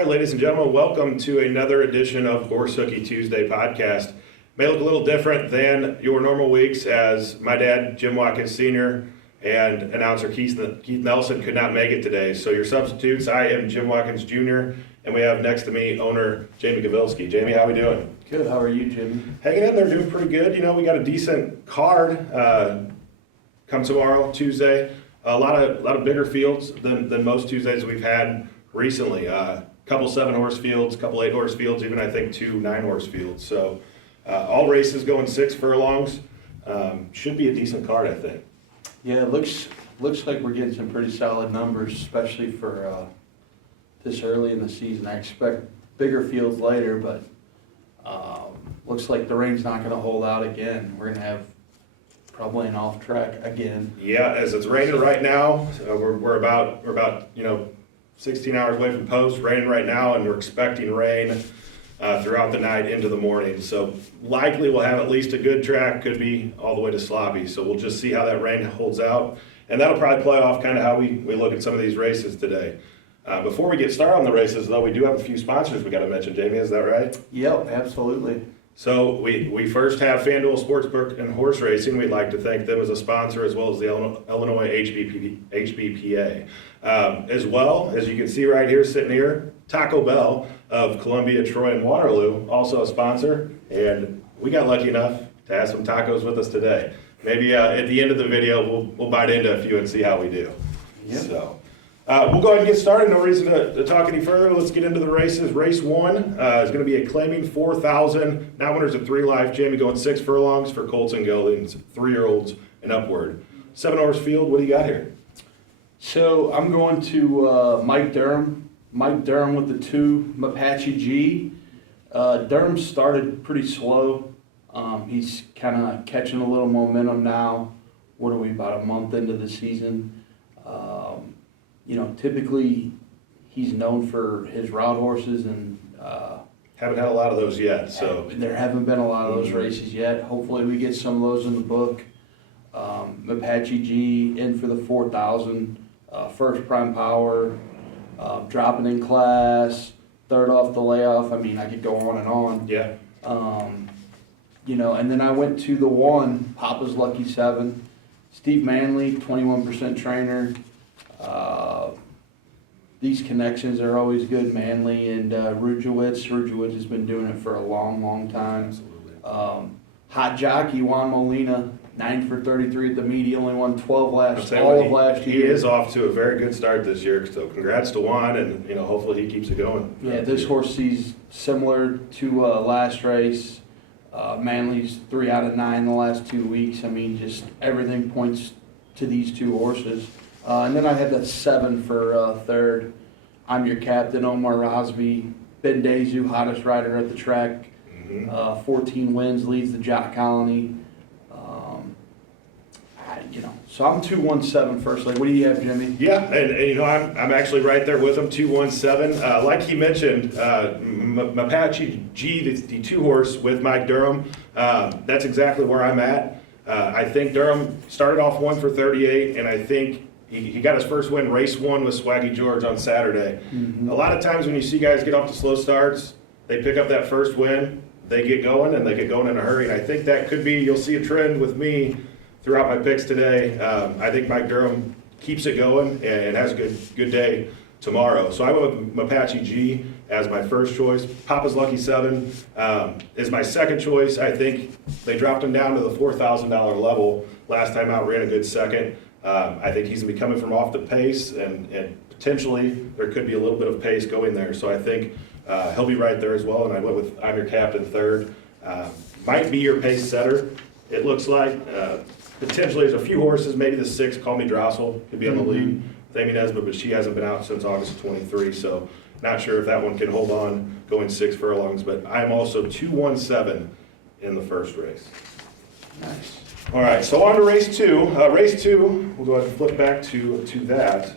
right, ladies and gentlemen, welcome to another edition of Horse Hooky Tuesday podcast. May look a little different than your normal weeks, as my dad, Jim Watkins Sr., and announcer Keith Nelson could not make it today. So your substitutes, I am Jim Watkins Jr., and we have next to me owner Jamie Gavilski. Jamie, how we doing? Good. How are you, Jimmy? Hanging in there, doing pretty good. You know, we got a decent card come tomorrow, Tuesday. A lot of bigger fields than most Tuesdays we've had recently. Couple 7-horse fields, couple 8-horse fields, even I think 2 9-horse fields. So all races going 6 furlongs. Should be a decent card, I think. Yeah, it looks like we're getting some pretty solid numbers, especially for this early in the season. I expect bigger fields later, but looks like the rain's not going to hold out again. We're going to have probably an off track again. Yeah, as it's raining right now, we're about 16 hours away from post, raining right now, and we're expecting rain throughout the night into the morning. So likely we'll have at least a good track, could be all the way to sloppy. So we'll just see how that rain holds out. And that'll probably play off kind of how we look at some of these races today. Before we get started on the races, though, we do have a few sponsors we got to mention. Jamie, is that right? Yep, absolutely. So we first have FanDuel Sportsbook and Horse Racing. We'd like to thank them as a sponsor, as well as the Illinois HBPA. As well, as you can see right here, sitting here, Taco Bell of Columbia, Troy, and Waterloo, also a sponsor. And we got lucky enough to have some tacos with us today. Maybe at the end of the video, we'll bite into a few and see how we do. Yep. So we'll go ahead and get started. No reason to talk any further. Let's get into the races. Race 1 is going to be a claiming 4,000. Now winners of 3 live. Jamie going 6 furlongs for colts and geldings, 3-year-olds and upward. 7-horse field. What do you got here? So I'm going to Mike Durham. Mike Durham with the 2 Apache G. Durham started pretty slow. He's kind of catching a little momentum now. What are we, about a month into the season? Typically he's known for his route horses, and Haven't had a lot of those yet. So there haven't been a lot of those races yet. Hopefully we get some of those in the book. Apache G in for the 4,000. First prime power, dropping in class, third off the layoff. I mean, I could go on and on. yeah. And then I went to the 1, Papa's Lucky 7. Steve Manley, 21% trainer. These connections are always good. Manley and Rujewicz. Rujewicz has been doing it for a long, long time. Absolutely. Hot jockey Juan Molina, 9 for 33 at the meet. He only won 12 last year. He is off to a very good start this year. So congrats to Juan, and hopefully he keeps it going. Yeah, this horse sees similar to last race. Manley's 3 out of 9 the last 2 weeks. I mean, just everything points to these 2 horses. And then I had that 7 for third. I'm Your Captain, Omar Rosby. Ben Dezu, hottest rider at the track. 14 wins, leads the Jock Colony. So I'm 217 first. Like, what do you have, Jimmy? Yeah, and I'm actually right there with him, 217. Like he mentioned, Apache G, the 2-horse with Mike Durham. That's exactly where I'm at. I think Durham started off 1 for 38, and I think he got his first win, race 1 with Swaggy George on Saturday. A lot of times when you see guys get off to slow starts, they pick up that first win, they get going, and they get going in a hurry. And I think that could be, you'll see a trend with me throughout my picks today. I think Mike Durham keeps it going and has a good day tomorrow. So I went with Apache G as my first choice. Papa's Lucky 7 is my second choice. I think they dropped him down to the $4,000 level. Last time out, ran a good second. I think he's going to be coming from off the pace, and potentially there could be a little bit of pace going there. So I think he'll be right there as well. And I went with I'm Your Captain third. Might be your pace setter, it looks like. Potentially there's a few horses, maybe the 6, Call Me Drossel, could be on the lead. Amy Nesbitt, but she hasn't been out since August of 23, so not sure if that one can hold on going 6 furlongs. But I'm also 217 in the first race. Nice. All right, so on to race 2. Race 2, we'll go ahead and flip back to that.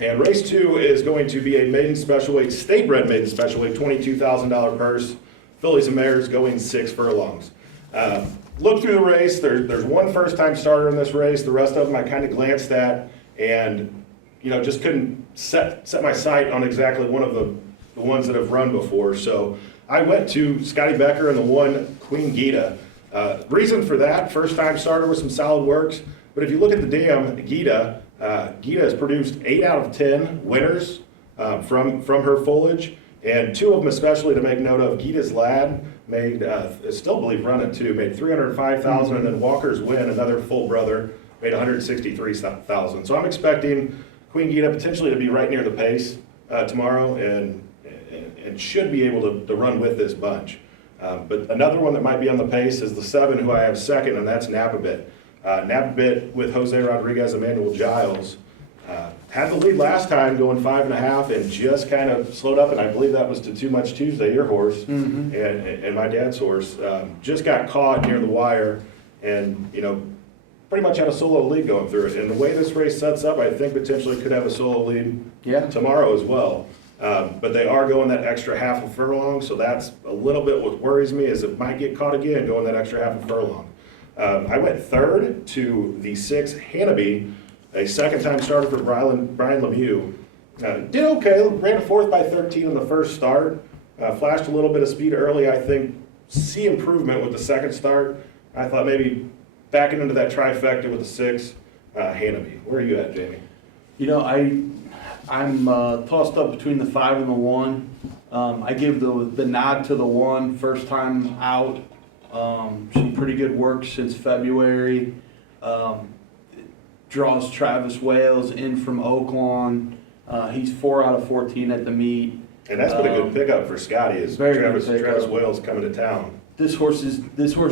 And race 2 is going to be a maiden special weight, state-bred maiden special weight, $22,000 purse. Fillies and mares going 6 furlongs. Look through the race. There's one first-time starter in this race. The rest of them I kind of glanced at and just couldn't set my sight on exactly one of the the ones that have run before. So I went to Scotty Becker and the one Queen Gita. Reason for that, first time starter with some solid works. But if you look at the dam, Gita has produced 8 out of 10 winners from her foliage. And 2 of them especially to make note of. Gita's Lad made, I still believe running too, made 305,000, and then Walker's Win, another full brother, made 163,000. So I'm expecting Queen Gita potentially to be right near the pace tomorrow and should be able to run with this bunch. But another one that might be on the pace is the 7 who I have second, and that's Napabit. Napabit with Jose Rodriguez, Emmanuel Giles. Had the lead last time going 5.5 and just kind of slowed up, and I believe that was to Too Much Tuesday, your horse, and my dad's horse. Just got caught near the wire and, pretty much had a solo lead going through it. And the way this race sets up, I think potentially could have a solo lead tomorrow as well. But they are going that extra half a furlong, so that's a little bit what worries me is it might get caught again going that extra half a furlong. I went third to the 6 Hannibal, a second-time starter for Brian Lemieux. Did okay, ran a 4th by 13 in the first start. Flashed a little bit of speed early, I think. See improvement with the second start. I thought maybe backing into that trifecta with the 6 Hannibal. Where are you at, Jamie? I'm tossed up between the 5 and the 1. I give the nod to the 1 first time out. Some pretty good work since February. Draws Travis Wales in from Oaklawn. He's 4 out of 14 at the meet. And that's been a good pickup for Scotty. Is Travis Wales coming to town? This horse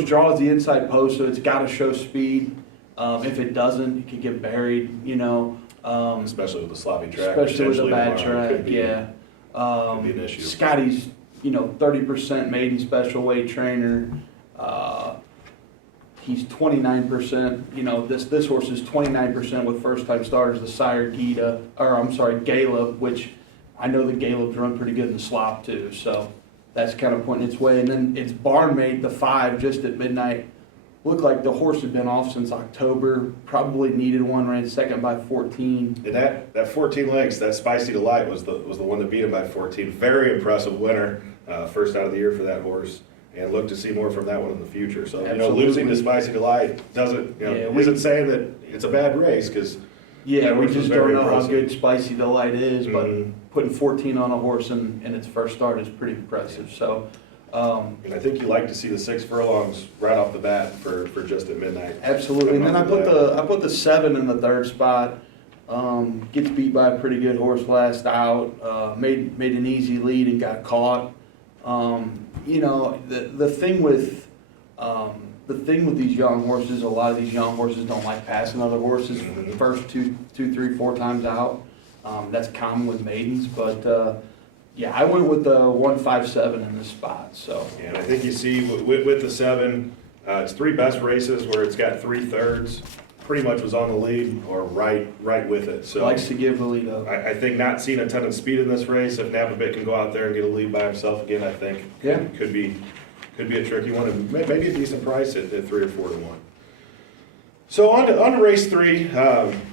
draws the inside post, so it's got to show speed. If it doesn't, it could get buried. Especially with the sloppy track. Especially with a bad track. Could be an issue. Scotty's 30% maiden special weight trainer. He's 29%. This horse is 29% with first time starters. The sire Galeb, which I know the Galeb's run pretty good in the slop too. So that's kind of pointing its way. And then it's barnmate the 5 just at midnight. Looked like the horse had been off since October. Probably needed one. Ran second by 14. And that 14 lengths, that Spicy Delight was the one that beat him by 14. Very impressive winner, first out of the year for that horse. And look to see more from that one in the future. So losing to Spicy Delight isn't saying that it's a bad race because we just don't know how good Spicy Delight is. But putting 14 on a horse in its first start is pretty impressive. So. And I think you like to see the 6 furlongs right off the bat for just at midnight. Absolutely, and then I put the 7 in the 3rd spot. Gets beat by a pretty good horse last out. Made an easy lead and got caught. The thing with these young horses, a lot of these young horses don't like passing other horses for the first 2, 3, 4 times out. That's common with maidens, but. I went with the 157 in this spot. So. Yeah, and I think you see with the 7, it's 3 best races where it's got 3/3. Pretty much was on the lead or right with it. So likes to give the lead up. I think not seeing a ton of speed in this race. If Napabit can go out there and get a lead by himself again, I think could be a tricky one and maybe a decent price at 3 or 4 to 1. So on to race 3.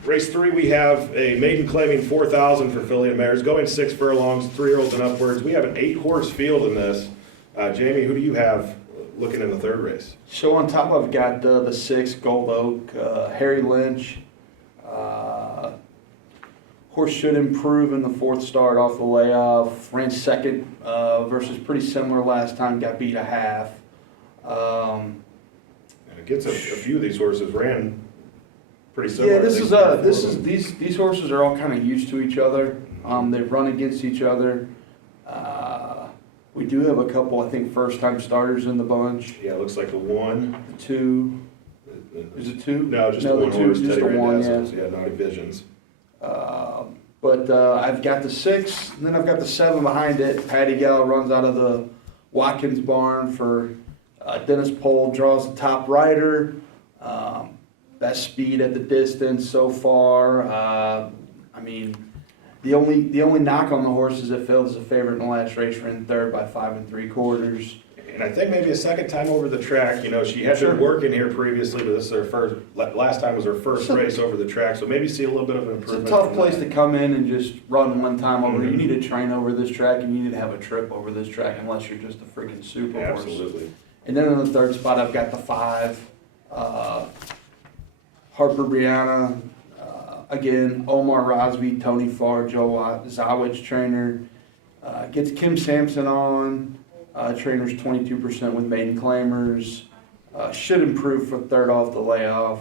Race 3, we have a maiden claiming 4,000 for filly and mares, going 6 furlongs, 3-year-olds and upwards. We have an 8-horse field in this. Jamie, who do you have looking in the 3rd race? So on top, I've got the 6 Gold Oak, Harry Lynch. Horse should improve in the 4th start off the layoff. Ran second versus pretty similar last time. Got beat a half. Gets a few of these horses ran pretty similar. Yeah, these horses are all kind of used to each other. They run against each other. We do have a couple, I think, first-time starters in the bunch. Yeah, it looks like the 1. The 2. Is it 2? No, just the 1 horse. Just the 1, yeah. Naughty Visions. But I've got the 6, and then I've got the 7 behind it. Patty Gal runs out of the Watkins barn for Dennis Pohl, draws the top rider. Best speed at the distance so far. The only knock on the horse is it failed as a favorite in the last race, ran 3rd by 5 3/4. And I think maybe a second time over the track. You know, she had Sure. been working here previously, but this is her first, last time was her first race over the track, so maybe see a little bit of It's improvement. a tough from place that. to come in and just run one time over. Mhm. You need to train over this track, and you need to have a trip over this track unless you're just a freaking super Yeah, horse. absolutely. And then in the third spot, I've got the 5, Harper Brianna, again, Omar Rosby, Tony Farr, Joe Zawich trainer. Gets Kim Sampson on, trainers 22% with maiden claimers. Should improve for third off the layoff,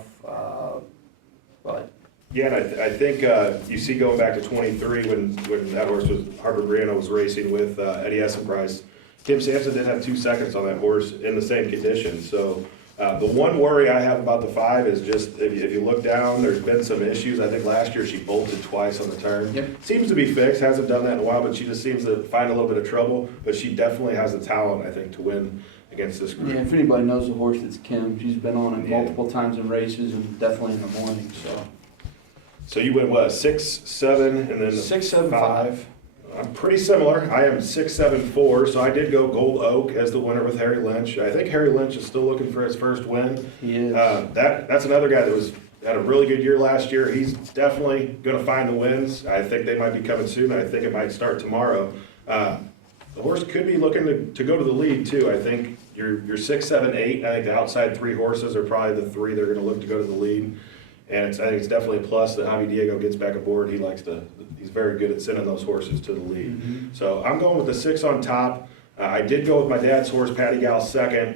but Yeah, and I think you see going back to 23 when that horse was, Harper Brianna was racing with Eddie Essenprice. Tim Sampson did have 2 seconds on that horse in the same condition. So the one worry I have about the 5 is just if you look down, there's been some issues. I think last year she bolted twice on the turn. Yep. Seems to be fixed, hasn't done that in a while, but she just seems to find a little bit of trouble. But she definitely has the talent, I think, to win against this group. yeah, if anybody knows the horse, it's Kim. She's been on it Yeah. multiple times in races and definitely in the morning, so. So you went what, 6, 7, and then 6, 7, 5. I'm pretty similar. I am 6, 7, 4, so I did go Gold Oak as the winner with Harry Lynch. I think Harry Lynch is still looking for his first win. He is. That's another guy that had a really good year last year. He's definitely going to find the wins. I think they might be coming soon. I think it might start tomorrow. The horse could be looking to go to the lead too. I think your 6, 7, 8. I think the outside 3 horses are probably the 3 they're going to look to go to the lead. And I think it's definitely a plus that Javi Diego gets back aboard. He's very good at sending those horses to the lead. Mhm. So I'm going with the 6 on top. I did go with my dad's horse, Patty Gal, second.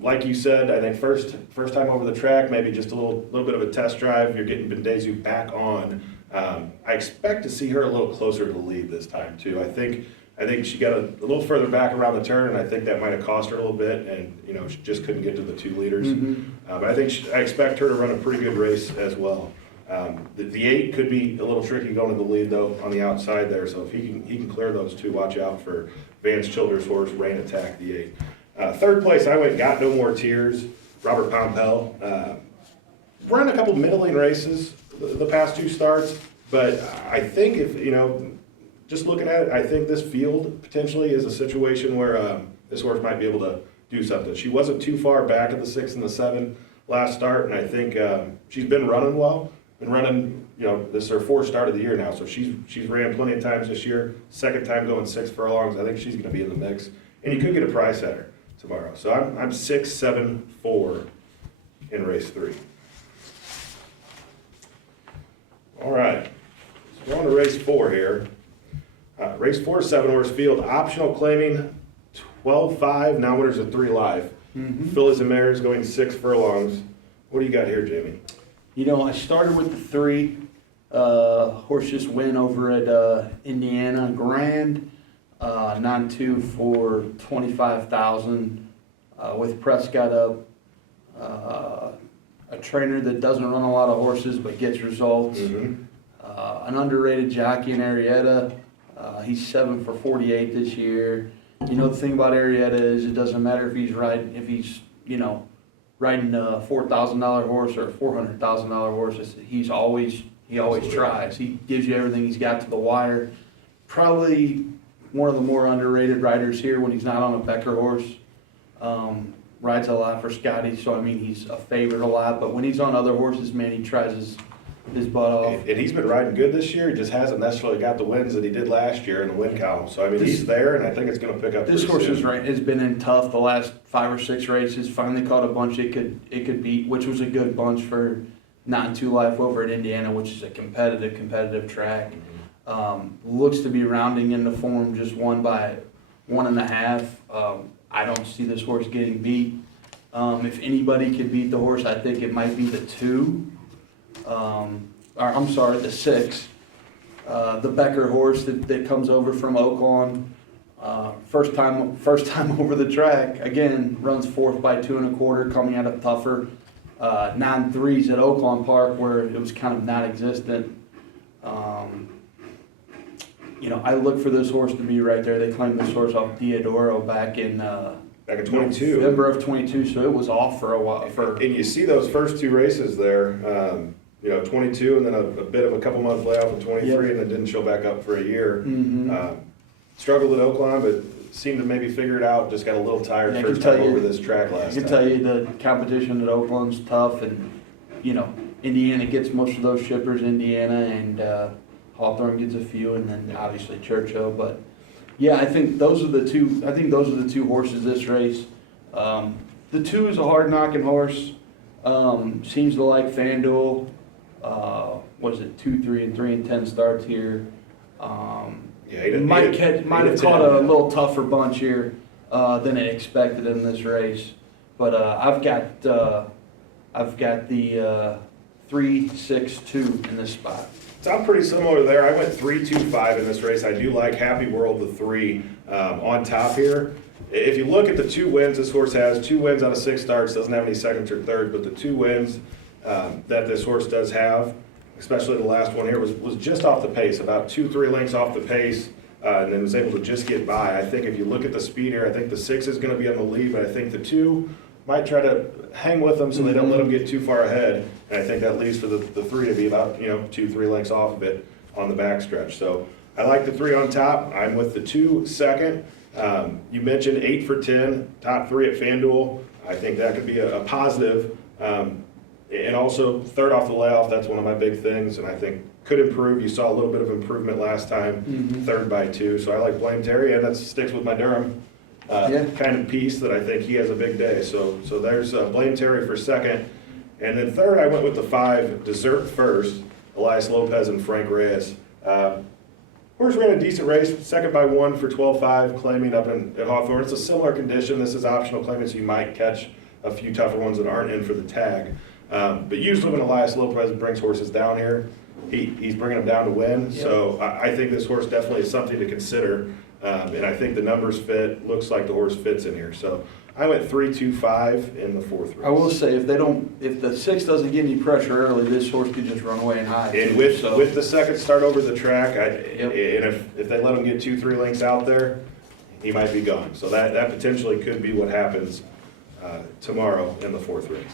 Like you said, I think first time over the track, maybe just a little bit of a test drive. You're getting Bendezu back on. I expect to see her a little closer to the lead this time too. I think she got a little further back around the turn, and I think that might have cost her a little bit, and she just couldn't get to the 2 leaders. Mhm. But I expect her to run a pretty good race as well. The 8 could be a little tricky going to the lead though on the outside there, so if he can clear those 2, watch out for Vance Childers' horse, Rain Attack, the 8. Third place, I went Got No More Tears, Robert Pompel. Run a couple middling races the past 2 starts, but I think if, just looking at it, I think this field potentially is a situation where this horse might be able to do something. She wasn't too far back at the 6 and the 7 last start, and I think she's been running well. Been running, this is her 4th start of the year now, so she's ran plenty of times this year. Second time going 6 furlongs. I think she's going to be in the mix, and you could get a price at her tomorrow. So I'm 6, 7, 4 in race 3. All right, so going to race 4 here. Race 4, 7-horse field, optional claiming 12-5, now winners of 3 live. Mhm. Fillies and mares going 6 furlongs. What do you got here, Jamie? I started with the 3. Horse just win over at Indiana Grand, 9-2 for 25,000 with Prescott up. A trainer that doesn't run a lot of horses but gets results. Mm-hmm. An underrated jockey in Arietta. He's 7 for 48 this year. The thing about Arietta is it doesn't matter if he's riding a $4,000 horse or a $400,000 horse. He always tries. He gives you everything he's got to the wire. Probably one of the more underrated riders here when he's not on a Becker horse. Rides a lot for Scotty, so he's a favorite a lot. But when he's on other horses, man, he tries his butt off. And he's been riding good this year. He just hasn't necessarily got the wins that he did last year in the win column. So he's there, and I think it's going to pick up. This horse pretty soon. has been in tough the last 5 or 6 races. Finally caught a bunch it could beat, which was a good bunch for 9-2 life over at Indiana, which is a competitive track. Looks to be rounding into form, just won by 1.5. I don't see this horse getting beat. If anybody could beat the horse, I think it might be the 2. The 6. The Becker horse that comes over from Oaklawn. First time over the track. Again, runs 4th by 2 1/4, coming out of tougher 9-3s at Oaklawn Park where it was kind of non-existent. I look for this horse to be right there. They claimed this horse off Diodoro back in 22. November of 22, so it was off for a while. And you see those first 2 races there, 22 and then a bit of a couple months layoff in 23, Yep. and then didn't show back up for a year. Mhm. Struggled at Oakland, but seemed to maybe figure it out, just got a little tired Yeah, I first can tell time you- over this track I last can time. tell you the competition at Oakland's tough, and, you know, Indiana gets most of those shippers, Indiana, and Hawthorne gets a few, and then obviously Churchill, but, yeah, I think those are the two horses this race. The 2 is a hard knocking horse, seems to like FanDuel, was it 2, 3, and 3 and 10 starts here. Yeah, he Might did- have he did caught 10, a yeah. little tougher bunch here than I expected in this race. But I've got the 3, 6, 2 in this spot. So I'm pretty similar there. I went 3, 2, 5 in this race. I do like Happy World, the 3, on top here. If you look at the 2 wins this horse has, 2 wins out of 6 starts, doesn't have any seconds or thirds, but the 2 wins that this horse does have, especially the last one here, was just off the pace, about 2, 3 lengths off the pace, and then was able to just get by. I think if you look at the speed here, I think the 6 is going to be on the lead, but I think the 2 might try to hang with them so they don't let them get too far ahead. And I think that leads for the 3 to be about, 2, 3 lengths off of it on the backstretch. So I like the 3 on top. I'm with the 2 second. You mentioned 8 for 10, top 3 at FanDuel. I think that could be a positive. And also, third off the layoff, that's one of my big things, and I think could improve. You saw a little bit of improvement last time, third by 2. So I like Blaine Terry, and that sticks with my Durham kind of piece that I think he has a big day. So there's Blaine Terry for second. And then third, I went with the 5, Dessert First, Elias Lopez and Frank Reyes. Horse ran a decent race, second by 1 for 12.5, claiming up at Hawthorne. It's a similar condition. This is optional claiming, so you might catch a few tougher ones that aren't in for the tag. But usually when Elias Lopez brings horses down here, he's bringing them down to win. Yep. So I think this horse definitely is something to consider. And I think the numbers fit, looks like the horse fits in here. So I went 3, 2, 5 in the 4th race. I will say, if the 6 doesn't get any pressure early, this horse could just run away and hide. And with the second start over the track, and if they let him get 2, 3 lengths out there, he might be gone. So that potentially could be what happens tomorrow in the 4th race.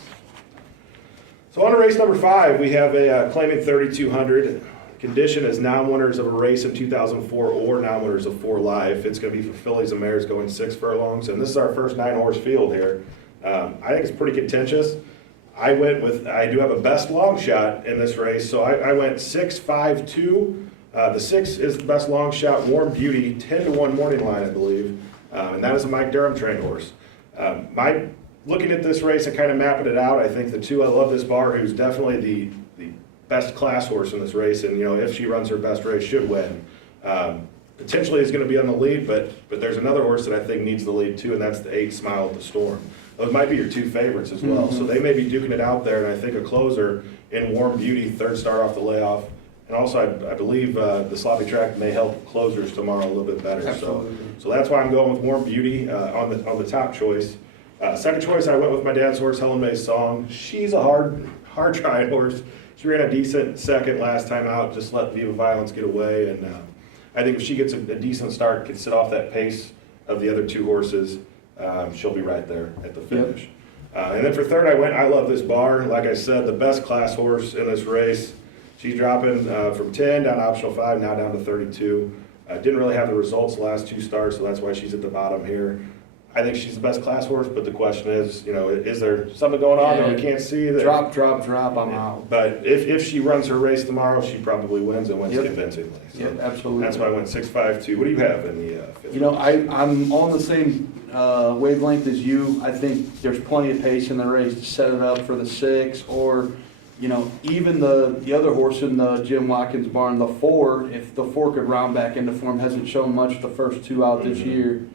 So on to race number 5, we have a claiming 3,200. Condition as non-winners of a race in 2004 or non-winners of 4 Life. It's going to be for fillies and mares going 6 furlongs, and this is our first 9-horse field here. I think it's pretty contentious. I do have a best long shot in this race, so I went 6, 5, 2. The 6 is the best long shot, Warm Beauty, 10-1 morning line, I believe, and that is a Mike Durham trained horse. Looking at this race and kind of mapping it out, I think the 2, I love this bar, who's definitely the best class horse in this race, and if she runs her best race, should win. Potentially is going to be on the lead, but there's another horse that I think needs the lead too, and that's the 8, Smile at the Storm. Those might be your 2 favorites as well. So they may be duking it out there, and I think a closer in Warm Beauty, 3rd start off the layoff. And also, I believe the sloppy track may help closers tomorrow a little bit better. Absolutely. So that's why I'm going with Warm Beauty on the top choice. Second choice, I went with my dad's horse, Helen May's Song. She's a hard trying horse. She ran a decent second last time out, just let Viva Violence get away, and I think if she gets a decent start, can sit off that pace of the other 2 horses, she'll be right there at the finish. And then for third, I love this bar. Like I said, the best class horse in this race. She's dropping from 10 down to optional 5, now down to 32. Didn't really have the results the last 2 starts, so that's why she's at the bottom here. I think she's the best class horse, but the question is, is there something going on that we can't see? Drop, I'm out. But if she runs her race tomorrow, she probably wins and wins convincingly. So Yep, absolutely. that's why I went 6, 5, 2. What do you have in the 5th? I'm on the same wavelength as you. I think there's plenty of pace in the race to set it up for the 6, or even the other horse in the Jim Watkins barn, the 4. If the 4 could round back into form, hasn't shown much the first 2 out this year,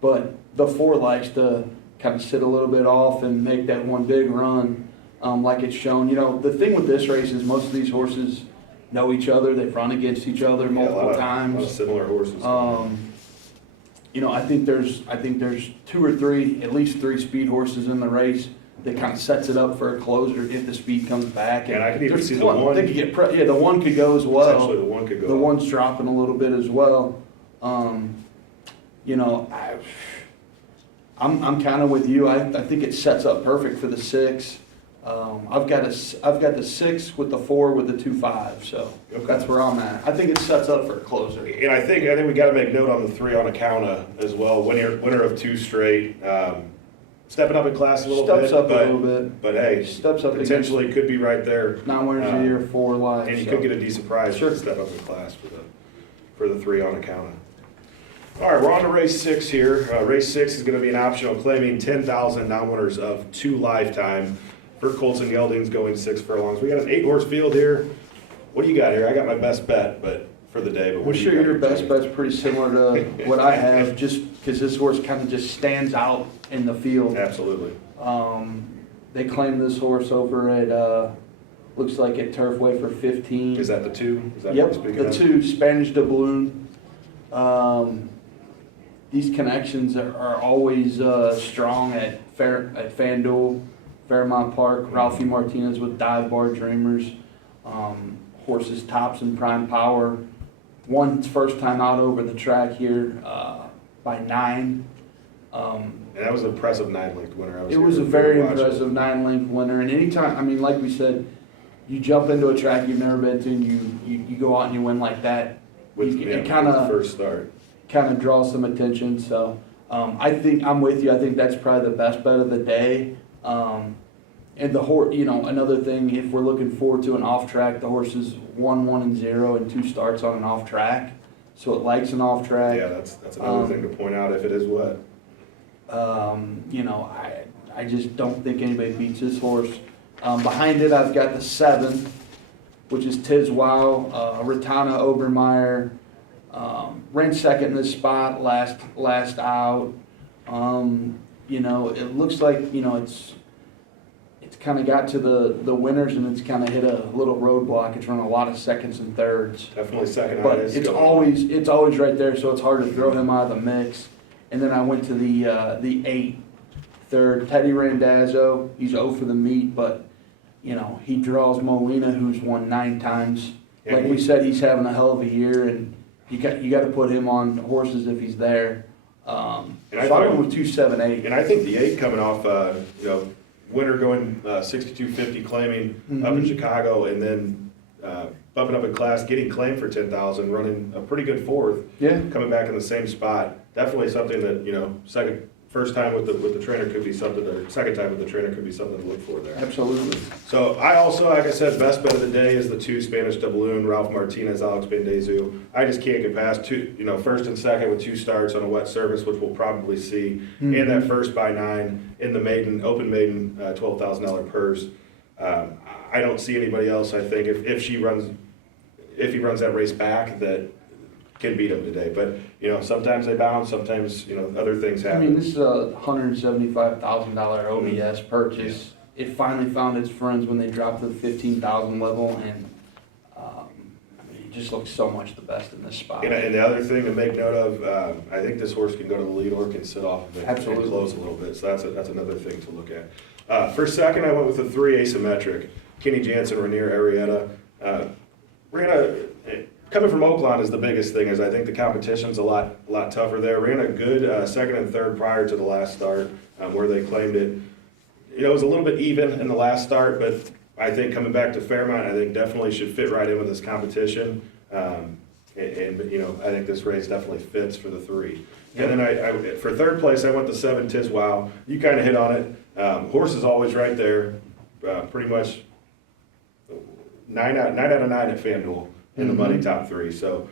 but the 4 likes to kind of sit a little bit off and make that one big run, like it's shown. The thing with this race is most of these horses know each other. They've run against each other multiple times. A lot of similar horses. I think there's 2 or 3, at least 3 speed horses in the race that kind of sets it up for a closer if the speed comes back. And I could even see the 1. They could get the 1 could go as well. Potentially the 1 could go. The 1's dropping a little bit as well. I'm kind of with you. I think it sets up perfect for the 6. I've got the 6 with the 4 with the 2-5, so Okay. that's where I'm at. I think it sets up for a closer. And I think we got to make note on the 3 on account of as well. Winner of 2 straight, stepping up in class a little Steps bit. up a little bit. But hey, Steps up potentially could be right there. 9 winners a year, 4 live. And you so. could get a decent prize Sure. to step up in class for the 3 on account of. All right, we're on to race 6 here. Race 6 is going to be an optional claiming 10,000 non-winners of 2 lifetime for Colts and Geldings going 6 furlongs. We got an 8-horse field here. What do you got here? I got my best bet, but for the day. But I'm what do you sure got your here, best Jamie? bet's pretty similar to what I have, just because this horse kind of just stands out in the field. Absolutely. They claimed this horse over at, looks like at Turfway for 15. Is that the 2? Is that Yep, what we're speaking the of? 2, Spanish doubloon. These connections are always strong at FanDuel, Fairmount Park, Ralphie Martinez with Dive Bar Dreamers. Horses tops and prime power. Won its first time out over the track here by 9. And that was an impressive 9-length winner. It was a very impressive 9-length winner. And anytime, I mean, like we said, you jump into a track you've never been to, and you go out and you win like that. With It the kind of first start. draws some attention. So I think I'm with you. I think that's probably the best bet of the day. And the horse, another thing, if we're looking forward to an off track, the horse is 1-1-0 and 2 starts on an off track, so it likes an off track. Yeah, that's another thing to point out if it is wet. I just don't think anybody beats this horse. Behind it, I've got the 7, which is Tiz Wow, Ratana Obermeyer, ran second in this spot last out. It looks like, it's kind of got to the winners and it's kind of hit a little roadblock. It's run a lot of seconds and thirds. Definitely second But highest. it's always right there, so it's hard to throw him out of the mix. And then I went to the 8, third, Teddy Randazzo. He's 0 for the meet, but he draws Molina, who's won 9 times. Yeah, Like we said, he's having a hell of a year, and you got to put him on horses if he's there. So I went with 2-7-8. And I think the 8 coming off, winner going 62.50 claiming up in Mhm. Chicago, and then bumping up in class, getting claimed for 10,000, running a pretty good 4th, Yeah. coming back in the same spot. Definitely something that first time with the trainer could be something, or second time with the trainer could be something to look for there. Absolutely. So I also, like I said, best bet of the day is the 2 Spanish doubloon, Ralph Martinez, Alex Bendezu. I just can't get past 2, first and second with 2 starts on a wet surface, which we'll probably see, and that first by 9 in the open maiden, $12,000 purse. I don't see anybody else. I think if he runs that race back, that can beat him today. But sometimes they bounce, sometimes other things I happen. mean, this is a $175,000 OBS purchase. It finally found its friends when they dropped to the 15,000 level, and it just looks so much the best in this spot. And the other thing to make note of, I think this horse can go to the lead or can sit off of it Absolutely. and close a little bit. So that's another thing to look at. For second, I went with the 3 asymmetric. Kenny Jansen, Rainier Arrieta. Coming from Oakland is the biggest thing, is I think the competition's a lot tougher there. Ran a good second and third prior to the last start, where they claimed it. It was a little bit even in the last start, but I think coming back to Fairmount, I think definitely should fit right in with this competition. And I think this race definitely fits for the 3. And then I for third place, I went the 7 Tiz Wow. You kind of hit on it. Horse is always right there, pretty much 9 out of 9 at FanDuel in the money top 3. So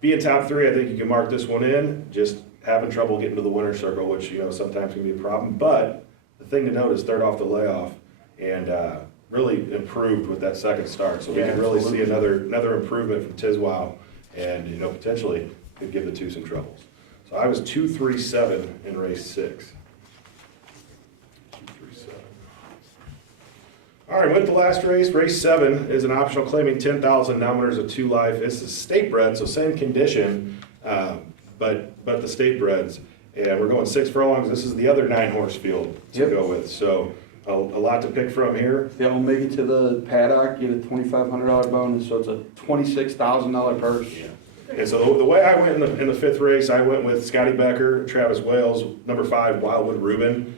being top 3, I think you can mark this one in. Just having trouble getting to the winner's circle, which sometimes can be a problem. But the thing to note is third off the layoff, and really improved with that second start. So we can really see another improvement from Tiz Wow, and potentially could give the 2 some troubles. So I was 2-3-7 in race 6. 2-3-7. All right, with the last race, race 7 is an optional claiming 10,000 non-winners of 2 life. It's the state bred, so same condition, but the state breds. And we're going 6 furlongs. This is the other 9-horse field to go with. So a lot to pick from here. If they'll make it to the paddock, get a $2,500 bonus, so it's a $26,000 purse. Yeah. And so the way I went in the 5th race, I went with Scotty Becker, Travis Wales, number 5, Wildwood Reuben.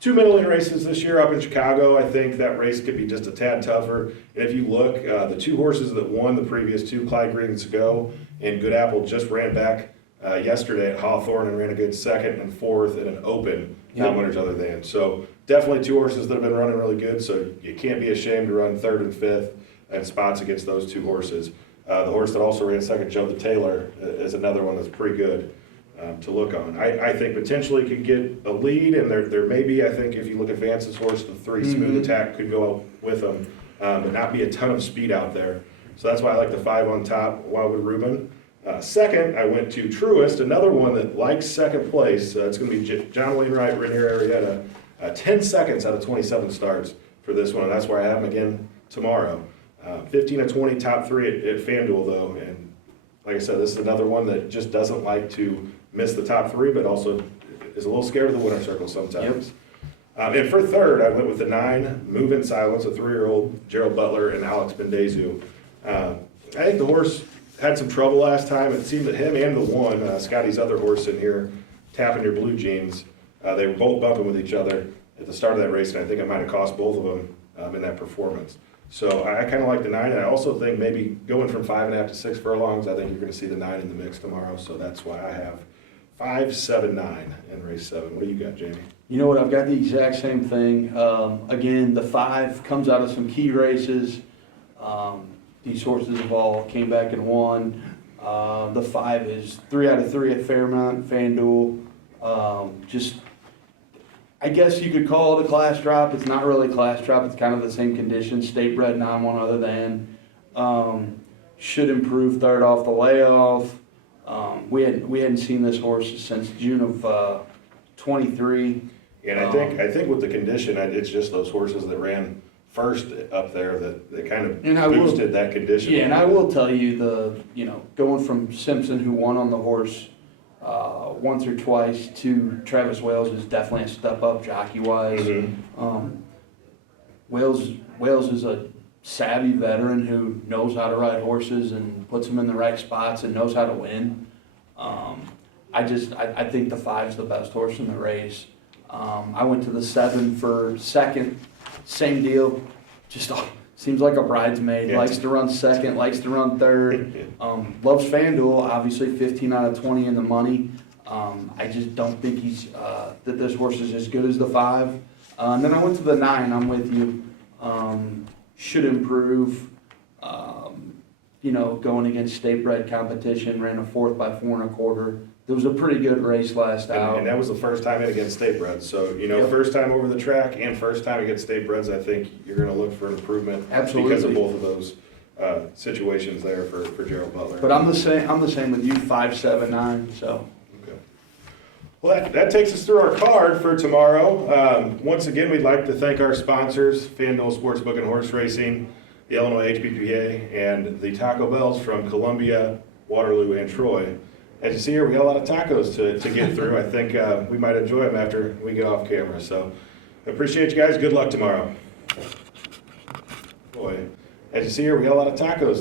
2 middling races this year up in Chicago. I think that race could be just a tad tougher. And if you look, the 2 horses that won the previous 2, Clyde Green and Sego and Good Apple, just ran back yesterday at Hawthorne and ran a good 2nd and 4th in an open, not winners other than. So definitely 2 horses that have been running really good, so you can't be ashamed to run 3rd and 5th and spots against those 2 horses. The horse that also ran 2nd, Joe the Taylor, is another one that's pretty good to look on. I think potentially could get a lead, and there may be, I think if you look at Vance's horse, the 3 Smooth Attack could go up with him, but not be a ton of speed out there. So that's why I like the 5 on top, Wildwood Reuben. Second, I went to Truist, another one that likes 2nd place. It's going to be John Wainwright, Rainier Arrieta. 10 seconds out of 27 starts for this one, and that's where I have him again tomorrow. 15 of 20, top 3 at FanDuel though, and like I said, this is another one that just doesn't like to miss the top 3, but also is a little scared of the winner's circle sometimes. And for third, I went with the 9, Move in Silence, a 3-year-old, Gerald Butler and Alex Bendezu. I think the horse had some trouble last time. It seemed that him and the 1, Scotty's other horse in here, Tapping Your Blue Jeans, they were both bumping with each other at the start of that race, and I think it might have cost both of them in that performance. So I kind of like the 9, and I also think maybe going from 5.5 to 6 furlongs, I think you're going to see the 9 in the mix tomorrow. So that's why I have 5, 7, 9 in race 7. What do you got, Jamie? You know what, I've got the exact same thing. Again, the 5 comes out of some key races. These horses have all came back and won. The 5 is 3 out of 3 at Fairmount, FanDuel. I guess you could call it a class drop. It's not really a class drop. It's kind of the same condition. State bred, 9-1 other than. Should improve 3rd off the layoff. We hadn't seen this horse since June of 23. And I think with the condition, it's just those horses that ran first up there that kind of boosted that condition. Yeah, and I will tell you going from Simpson, who won on the horse once or twice, to Travis Wales is definitely a step up jockey-wise. Wales is a savvy veteran who knows how to ride horses and puts them in the right spots and knows how to win. I think the 5's the best horse in the race. I went to the 7 for 2nd, same deal, just seems like a bridesmaid, likes to run 2nd, likes to run 3rd, loves FanDuel, obviously 15 out of 20 in the money. I just don't think that this horse is as good as the 5. And then I went to the 9, I'm with you, should improve, going against state bred competition, ran a 4th by 4 1/4. It was a pretty good race last out. And that was the first time in against state breds. So, first time over the track and first time against state breds, I think you're going to look for an improvement. Absolutely. Because of both of those situations there for Gerald Butler. But I'm the same with you, 5, 7, 9, so. Okay. Well, that takes us through our card for tomorrow. Once again, we'd like to thank our sponsors, FanDuel Sportsbook and Horse Racing, the Illinois HBPA, and the Taco Bells from Columbia, Waterloo, and Troy. As you see here, we got a lot of tacos to get through. I think we might enjoy them after we get off camera. So appreciate you guys. Good luck tomorrow. Boy, as you see here, we got a lot of tacos